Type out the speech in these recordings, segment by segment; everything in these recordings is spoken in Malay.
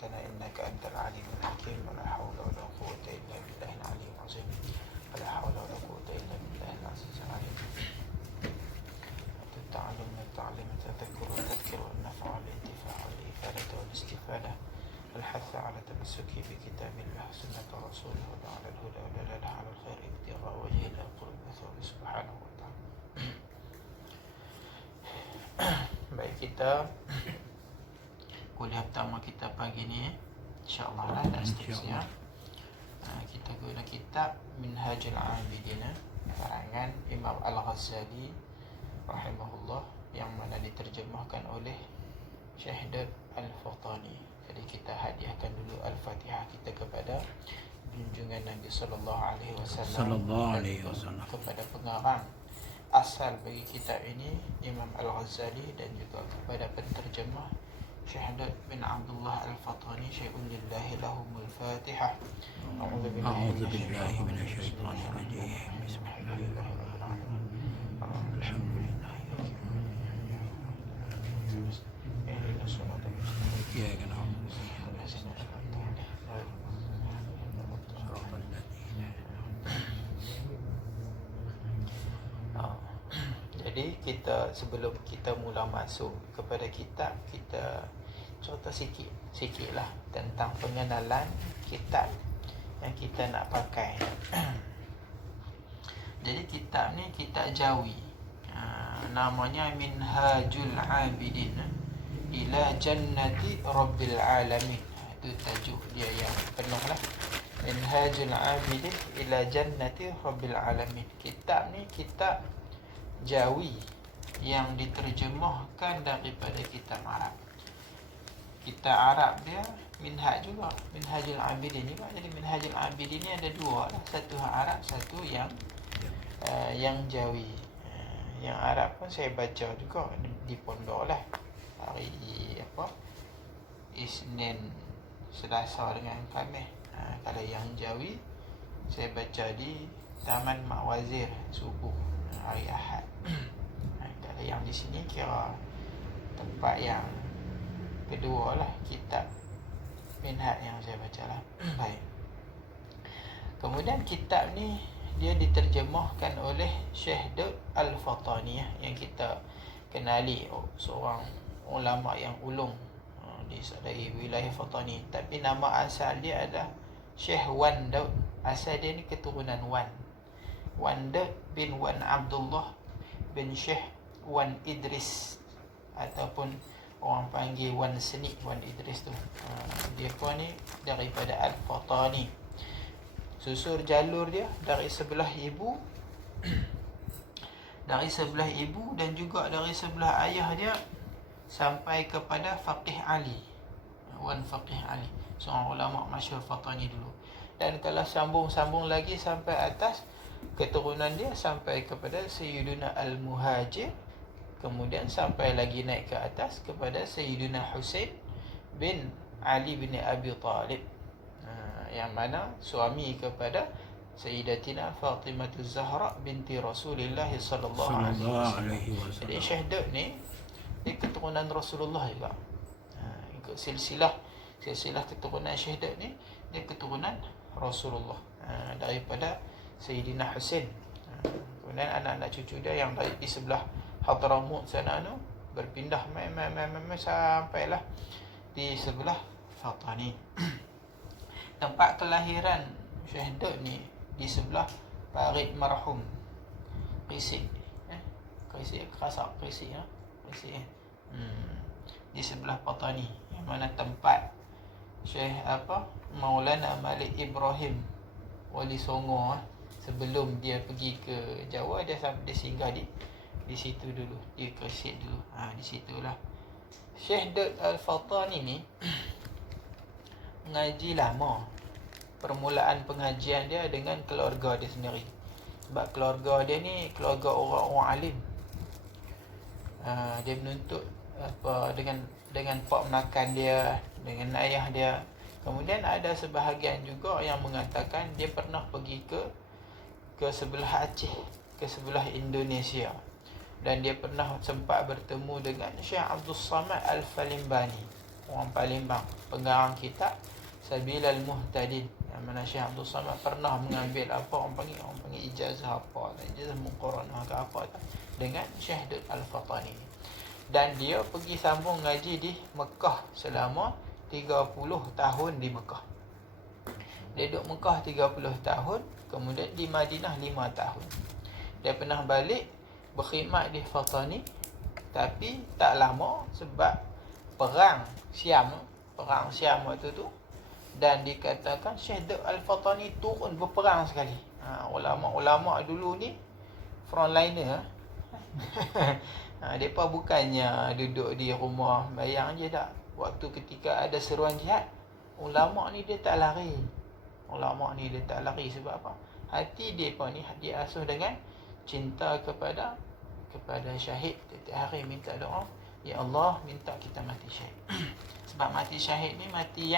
ربنا إنك أنت العليم الحكيم ولا حول ولا قوة إلا بالله العلي العظيم ولا حول ولا قوة إلا بالله العزيز العليم التعلم التعليم التذكر والتذكير والنفع والانتفاع والإفادة والاستفادة الحث على تمسك بكتاب الله سنة رسوله وعلى الهدى والدلالة على الخير ابتغاء وجه الله قرب ثوابه سبحانه وتعالى. Baik, kita kuliah pertama kita pagi ni insya-Allah lah dah seterusnya. Kita guna kitab Minhajul Abidin karangan Imam Al-Ghazali rahimahullah yang mana diterjemahkan oleh Syekh Daud Al-Fatani. Jadi kita hadiahkan dulu Al-Fatihah kita kepada junjungan Nabi sallallahu alaihi wasallam, kepada pengarang asal bagi kitab ini Imam Al-Ghazali, dan juga kepada penterjemah Syekh Daud bin Abdullah Al-Fatani. Syai'un lillahi lahumul Fatihah. A'udzu billahi minasyaitonir rajim. Bismillahirrahmanirrahim. Alhamdulillahi Jadi kita sebelum kita mula masuk kepada kitab, kita cerita sikitlah tentang pengenalan kitab yang kita nak pakai. Jadi kitab ni kitab Jawi, namanya Minhajul Abidin ila Jannati Rabbil Alamin. Itu tajuk dia yang penuh lah, Minhajul Abidin ila Jannati Rabbil Alamin. Kitab ni kitab Jawi yang diterjemahkan daripada kitab Arab. Kitab Arab dia Minhaj juga, Minhajul Abidin juga. Jadi Minhajul Abidin ni ada dua lah, satu Arab, satu yang Jawi. Yang Arab pun saya baca juga di pondok lah, hari Isnin, Selasa dengan Khamis. Kalau yang Jawi saya baca di Taman Mak Wazir subuh hari Ahad. Kalau yang di sini kira tempat yang kedua lah, kitab Minhaj yang saya baca lah. Baik. Kemudian kitab ni dia diterjemahkan oleh Syekh Daud Al-Fatani yang kita kenali, seorang ulama yang ulung dari wilayah Fatani. Tapi nama asal dia adalah Syekh Wan Daud. Asal dia ni keturunan Wan Daud bin Wan Abdullah bin Syekh Wan Idris, ataupun orang panggil Wan Seni, Wan Idris tu. Dia pun ni daripada Al-Fatani. Susur jalur dia dari sebelah ibu dan juga dari sebelah ayah dia sampai kepada Faqih Ali, Wan Faqih Ali, seorang ulama masyhur Fatani dulu. Dan kalau sambung lagi sampai atas, keturunan dia sampai kepada Sayyiduna Al-Muhajir, kemudian sampai lagi naik ke atas kepada Sayyiduna Husain bin Ali bin Abi Talib, yang mana suami kepada Sayyidatina Fatimah Zahra binti Rasulullah sallallahu alaihi wasallam. Jadi Syekh Daud ni dia keturunan Rasulullah juga. Ikut silsilah keturunan Syekh Daud ni, dia keturunan Rasulullah, daripada Sayyidina Husain. Kemudian anak-anak cucu dia yang dari di sebelah Hadramut sana tu berpindah sampailah di sebelah Fatani. Tempat kelahiran Syekh Daud ni di sebelah Parit Marhum Krisik. Di sebelah Fatani, yang mana tempat Syekh Maulana Malik Ibrahim Wali Songo, sebelum dia pergi ke Jawa, dia singgah di situ dulu, di Krisik dulu. Di situlah Syekh Daud Al-Fatani ni mengaji lama. Permulaan pengajian dia dengan keluarga dia sendiri, sebab keluarga dia ni keluarga orang-orang alim. Dia menuntut dengan pak menakan dia, dengan ayah dia. Kemudian ada sebahagian juga yang mengatakan dia pernah pergi ke sebelah Aceh, ke sebelah Indonesia, dan dia pernah sempat bertemu dengan Syekh Abdul Samad Al-Falimbani orang Palembang, pengarang kitab Sabilal Muhtadin, yang mana Syekh Abdul Samad pernah mengambil orang panggil ijazah ijazah muqaranah ke apa tak, dengan Syekh Dut Al-Fatani. Dan dia pergi sambung ngaji di Mekah selama 30 tahun di Mekah. Dia duduk Mekah 30 tahun, kemudian di Madinah 5 tahun. Dia pernah balik berkhidmat di Fatani, tapi tak lama sebab perang Syam waktu tu, dan dikatakan Syekh Dut Al-Fatani turun berperang sekali. Ulama-ulama dulu ni frontliner. Mereka bukannya duduk di rumah bayang je tak. Waktu ketika ada seruan jihad, ulama ni dia tak lari. Sebab apa? Hati mereka ni dia asuh dengan cinta kepada syahid. Setiap hari minta doa, ya Allah, minta kita mati syahid. Sebab mati syahid ni mati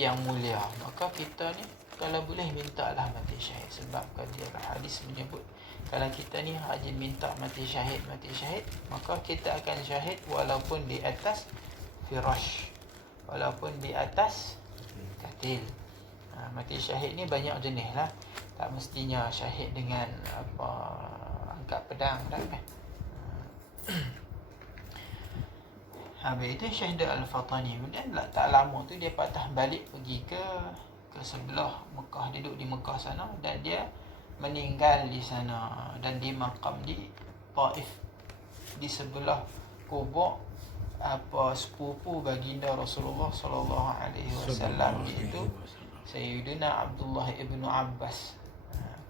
yang mulia. Maka kita ni kalau boleh mintalah mati syahid. Sebab hadis menyebut kalau kita ni rajin minta mati syahid, maka kita akan syahid walaupun di atas firash, walaupun di atas katil. Mati syahid ni banyak jenis lah. Tak mestinya syahid dengan angkat pedang dah kan. Habis itu Syekh Dut Al-Fatani, kemudian tak lama tu dia patah balik pergi ke sebelah Mekah, duduk di Mekah sana, dan dia meninggal di sana dan di makam di Taif, di sebelah kubur sepupu baginda Rasulullah sallallahu alaihi wasallam, iaitu Sayyidina Abdullah ibnu Abbas.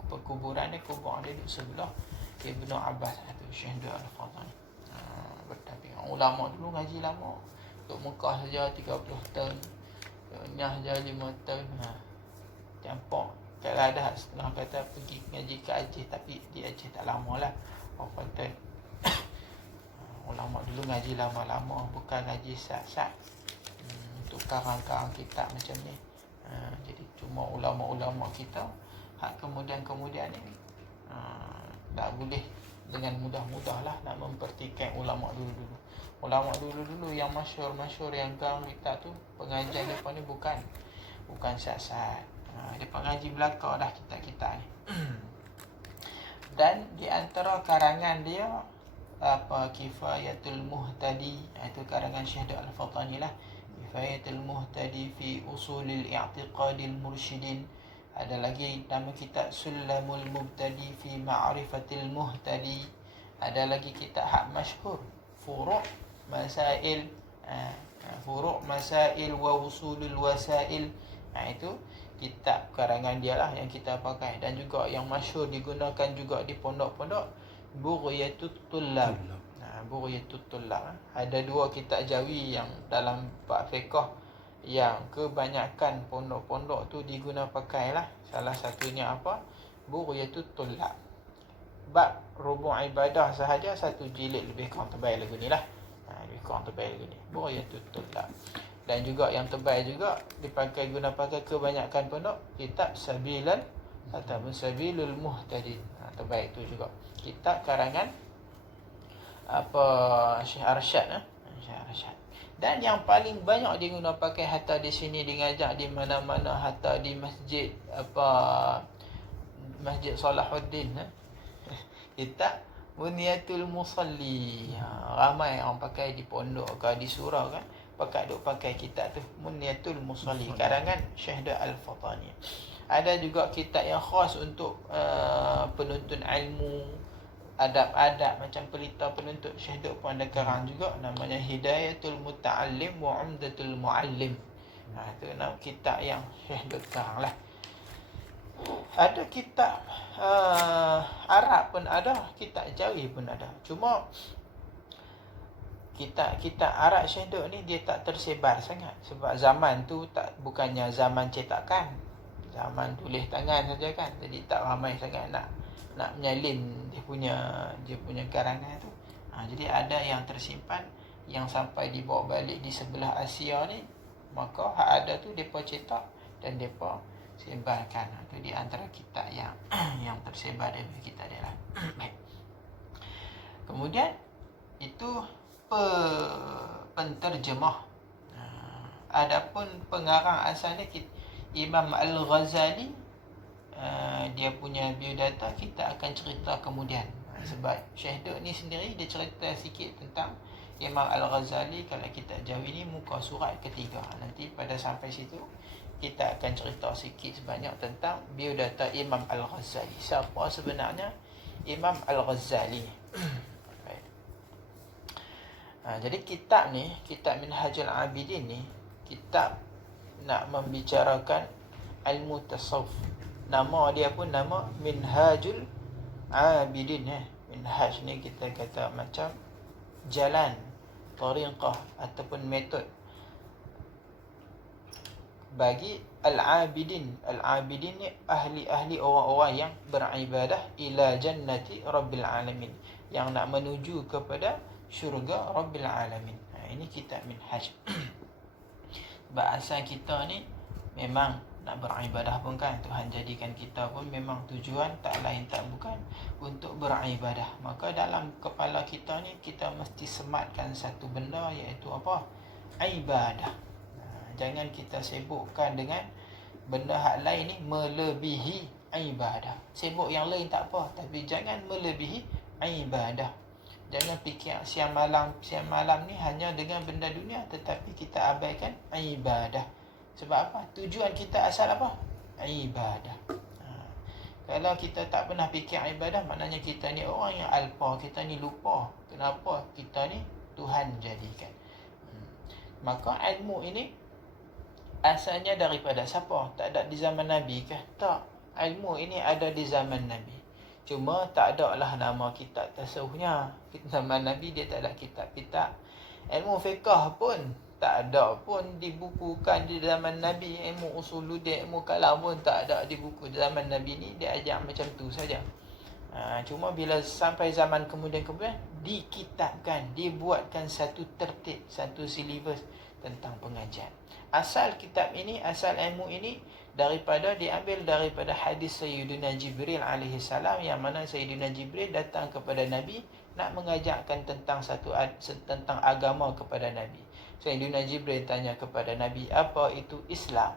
Perkuburan dia, kubur dia duduk sebelah Ibnu Abbas, itu Syekh Dut Al-Fatani. Bertabi ulama dulu ngaji lama, duduk Mekah saja 30 tahun, Nyah saja 5 tahun. Campak. Kalau ada setengah kata pergi ngaji ke Aceh, tapi di Aceh tak lama lah. Orang kata ulama dulu ngaji lama-lama, bukan ngaji sat-sat untuk karang-karang kitab macam ni. Jadi cuma ulama-ulama kita kemudian ni tak boleh dengan mudah-mudah lah nak mempertikai ulama dulu-dulu. Ulama dulu-dulu yang masyhur yang karang kitab tu, pengajian mereka ni bukan sat-sat. Dia pengaji belakang dah kitab-kitab ni. Dan di antara karangan dia Kifayatul Muhtadi, itu karangan Syekh Dut Al-Fatani lah. Kifayatul Muhtadi fi Usulil I'tiqadil Mursyidin. Ada lagi nama kitab Sulamul Mubtadi fi Ma'rifatil Muhtadi. Ada lagi kitab hak masyhur Furu' Masail wa Usulul Wasail. Itu kitab karangan dia lah yang kita pakai, dan juga yang masyhur digunakan juga di pondok-pondok, Bughyatut Tullab. Bughyatut Tullab. Ada 2 kitab Jawi yang dalam bab fiqh yang kebanyakan pondok-pondok tu diguna pakai lah. Salah satunya Bughyatut Tullab. Bab rubu' ibadah sahaja 1 jilid, lebih kurang tebal lagu ni lah. Bughyatut Tullab. Dan juga yang tebal juga guna pakai kebanyakan pondok, kitab Sabilal ataupun Sabilul Muhtadin. Tebal itu juga kitab karangan Syekh Arsyad. Dan yang paling banyak diguna pakai hatta di sini, diajak di mana-mana, hatta di masjid Masjid Salahuddin, kitab Bunyatul Musalli. Ramai orang pakai di pondok ke di surau kan, pakai kitab tu, Bunyatul Musalli, karangan Syekh Dut Al-Fatani. Ada juga kitab yang khas untuk penuntut ilmu, adab-adab macam pelita penuntut. Syekh Dut pun ada karang juga, namanya Hidayatul Muta'allim wa Umdatul Muallim. Itu nama kitab yang Syekh Dut karang lah. Ada kitab Arab pun ada, kitab Jawi pun ada. Cuma kitab Arab Syekh Dut ni dia tak tersebar sangat, sebab zaman tu bukannya zaman cetakan, zaman tulis tangan saja kan. Jadi tak ramai sangat nak menyalin dia punya karangan tu. Jadi ada yang tersimpan, yang sampai dibawa balik di sebelah Asia ni, maka hak ada tu depa cetak dan depa sebarkan. Itu di antara kitab yang yang tersebar dari kitab dia lah. Baik. Kemudian itu penterjemah. Adapun pengarang asalnya Imam Al-Ghazali, dia punya biodata kita akan cerita kemudian. Sebab Syekh Duk ni sendiri dia cerita sikit tentang Imam Al-Ghazali. Kalau kita jauh ini muka surat ketiga. Nanti pada sampai situ kita akan cerita sikit sebanyak tentang biodata Imam Al-Ghazali. Siapa sebenarnya Imam Al-Ghazali? Jadi kitab ni, kitab Minhajul Abidin ni, kitab nak membicarakan ilmu tasawuf. Nama dia pun nama Minhajul Abidin. Minhaj ni kita kata macam jalan, tariqah ataupun metod bagi Al-Abidin. Al-Abidin ni ahli-ahli orang-orang yang beribadah ila jannati Rabbil Alamin, yang nak menuju kepada syurga Rabbil Alamin. Ini kitab Minhaj. Sebab asal kita ni memang nak beribadah pun kan, Tuhan jadikan kita pun memang tujuan tak lain tak bukan untuk beribadah. Maka dalam kepala kita ni kita mesti sematkan satu benda, iaitu apa? Ibadah. Jangan kita sibukkan dengan benda hak lain ni melebihi ibadah. Sibuk yang lain tak apa, tapi jangan melebihi ibadah. Jangan fikir siang malam ni hanya dengan benda dunia, tetapi kita abaikan ibadah. Sebab apa? Tujuan kita asal apa? Ibadah. Kalau kita tak pernah fikir ibadah, maknanya kita ni orang yang alpa, kita ni lupa kenapa kita ni Tuhan jadikan. Maka ilmu ini asalnya daripada siapa? Tak ada di zaman Nabi ke? Tak. Ilmu ini ada di zaman Nabi. Cuma tak ada lah nama kitab tasawufnya. Zaman Nabi dia tak ada kitab-kitab. Ilmu fiqah pun tak ada pun dibukukan di zaman Nabi. Ilmu usuluddin, ilmu kalam pun tak ada di buku zaman Nabi ni. Dia ajar macam tu saja. Cuma bila sampai zaman kemudian dikitabkan, dibuatkan satu tertib, satu silibus tentang pengajian. Asal kitab ini, asal ilmu ini diambil daripada hadis Sayyidina Jibril alaihi salam, yang mana Sayyidina Jibril datang kepada Nabi nak mengajarkan tentang agama kepada Nabi. Sayyidina Jibril tanya kepada Nabi, apa itu Islam?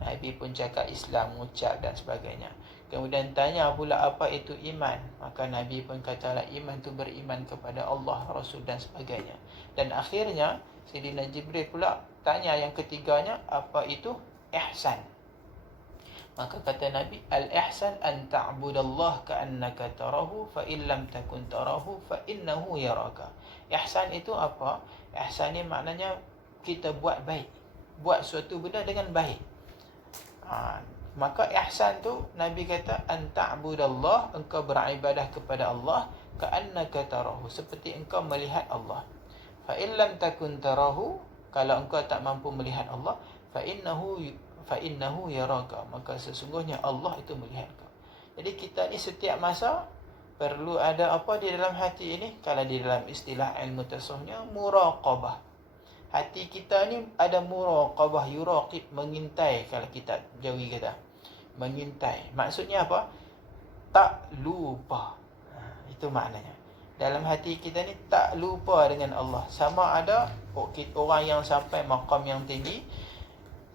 Nabi pun cakap Islam, ucap dan sebagainya. Kemudian tanya pula apa itu iman? Maka Nabi pun katalah iman itu beriman kepada Allah, Rasul dan sebagainya. Dan akhirnya Sayyidina Jibril pula tanya yang ketiganya, apa itu ihsan? Maka kata Nabi, al-ihsan an ta'budallah ka'annaka tarahu fa in lam takun tarahu fa innahu yaraka. Ihsan itu apa? Ihsan ni maknanya kita buat baik, buat suatu benda dengan baik. Maka ihsan tu Nabi kata an ta'budallah, engkau beribadah kepada Allah, ka'annaka tarahu, seperti engkau melihat Allah. Fa in lam takun tarahu, kalau engkau tak mampu melihat Allah, fa innahu yaraka, maka sesungguhnya Allah itu melihat kau. Jadi kita ni setiap masa perlu ada apa di dalam hati ini? Kalau di dalam istilah ilmu tasawufnya, muraqabah. Hati kita ni ada muraqabah, yuraqib, mengintai. Kalau kita jawi kata mengintai, maksudnya apa? Tak lupa. Itu maknanya. Dalam hati kita ni tak lupa dengan Allah. Sama ada orang yang sampai maqam yang tinggi,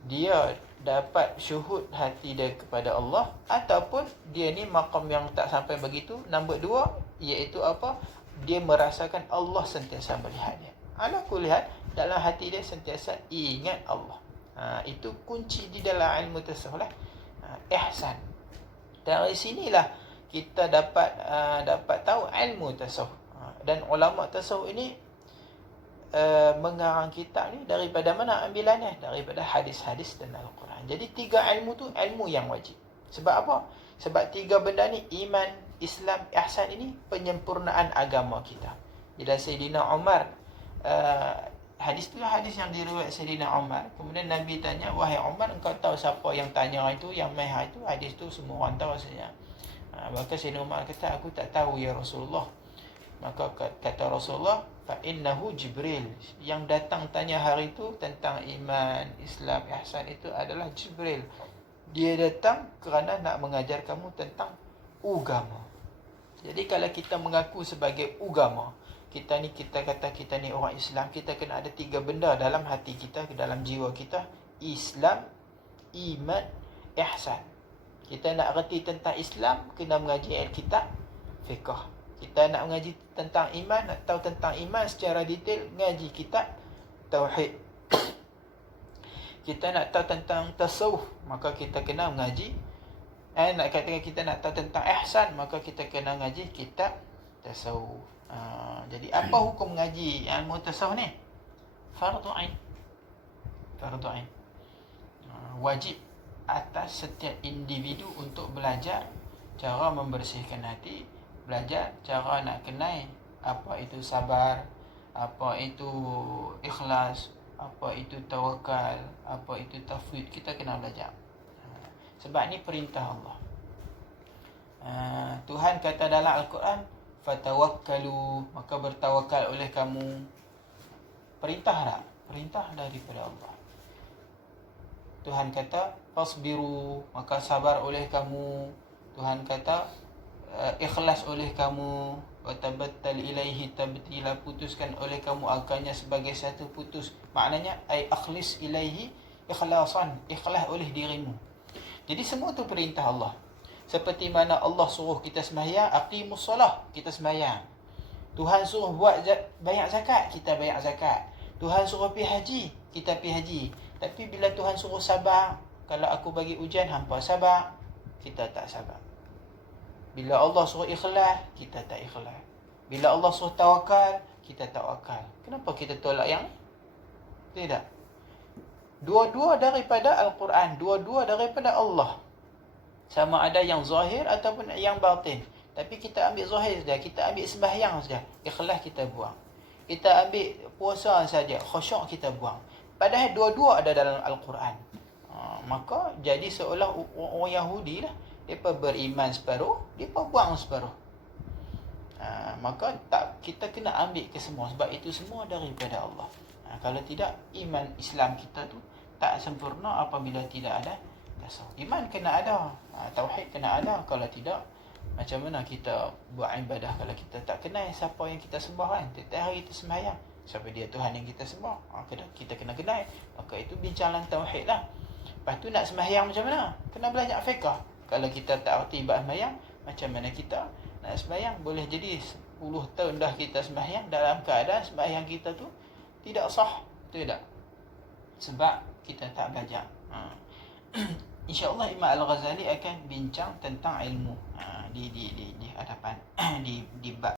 dia dapat syuhud hati dia kepada Allah, ataupun dia ni maqam yang tak sampai begitu. Nombor 2, iaitu apa? Dia merasakan Allah sentiasa melihat dia. Ala kulli hal, dalam hati dia sentiasa ingat Allah. Itu kunci di dalam ilmu tasawuf lah. Ihsan. Dari sinilah kita dapat tahu ilmu tasawuf. Dan ulama tasawuf ini mengarang kitab ni daripada mana ambilannya? Daripada hadis-hadis dan Al-Quran. Jadi 3 ilmu tu ilmu yang wajib. Sebab apa? Sebab 3 benda ni, iman, Islam, ihsan, ini penyempurnaan agama kita. Bila Sayyidina Umar, hadis tu hadis yang diriwayat Sayyidina Umar. Kemudian Nabi tanya, wahai Umar, engkau tahu siapa yang tanya itu, yang mai itu? Hadis tu semua orang tahu saja. Maka Sayyidina Umar kata, aku tak tahu ya Rasulullah. Maka kata Rasulullah, fa innahu Jibril. Yang datang tanya hari itu tentang iman, Islam, ihsan, itu adalah Jibril. Dia datang kerana nak mengajar kamu tentang agama. Jadi kalau kita mengaku sebagai agama, kita kata kita ni orang Islam, kita kena ada 3 benda dalam hati kita, dalam jiwa kita. Islam, iman, ihsan. Kita nak reti tentang Islam, kena mengaji Alkitab, fiqh. Kita nak mengaji tentang iman, nak tahu tentang iman secara detail, mengaji kitab tauhid. Kita nak tahu tentang tasawuf, maka kita kena mengaji. Nak katakan kita nak tahu tentang ihsan, maka kita kena mengaji kitab tasawuf. Jadi apa hukum mengaji ilmu tasawuf ni? Fardu ain. Fardu ain. Wajib atas setiap individu untuk belajar cara membersihkan hati, belajar cara nak kenal apa itu sabar, apa itu ikhlas, apa itu tawakal, apa itu tafwid. Kita kena belajar. Sebab ni perintah Allah. Tuhan kata dalam Al-Quran, fatawakkalu, maka bertawakal oleh kamu. Perintah tak? Perintah daripada Allah. Tuhan kata fasbiru, maka sabar oleh kamu. Tuhan kata ikhlas oleh kamu. Watabattal ilaihi tabtila, putuskan oleh kamu akannya sebagai satu putus. Maknanya ai akhlis ilaihi ikhlasan, ikhlas oleh dirimu. Jadi semua tu perintah Allah. Seperti mana Allah suruh kita sembahyang, aqimus solah, kita sembahyang. Tuhan suruh buat bayar zakat, kita bayar zakat. Tuhan suruh pergi haji, kita pergi haji. Tapi bila Tuhan suruh sabar, kalau aku bagi ujian, hampa sabar, kita tak sabar. Bila Allah suruh ikhlas, kita tak ikhlas. Bila Allah suruh tawakal, kita tawakal. Kenapa kita tolak yang ni? Tidak. Dua-dua daripada Al-Quran, dua-dua daripada Allah. Sama ada yang zahir ataupun yang batin. Tapi kita ambil zahir saja, kita ambil sembahyang saja, ikhlas kita buang. Kita ambil puasa saja, khusyuk kita buang. Padahal dua-dua ada dalam Al-Quran. Maka jadi seolah orang Yahudi lah, mereka beriman separuh, mereka buang separuh. Maka kita kena ambil ke semua, sebab itu semua daripada Allah. Kalau tidak, iman Islam kita tu tak sempurna apabila tidak ada tasawuf. Iman kena ada, tauhid kena ada. Kalau tidak, macam mana kita buat ibadah kalau kita tak kenal siapa yang kita sembah kan? Setiap hari kita sembahyang, siapa dia Tuhan yang kita sembah? Kita kena kenal. Maka itu bincangan tauhid lah. Lepas tu nak sembahyang macam mana? Kena belajar fiqh. Kalau kita tak erti bab sembahyang, macam mana kita nak sembahyang? Boleh jadi 10 tahun dah kita sembahyang dalam keadaan sembahyang kita tu tidak sah. Tidak. Sebab kita tak belajar. InsyaAllah Imam Al-Ghazali akan bincang tentang ilmu di hadapan di bab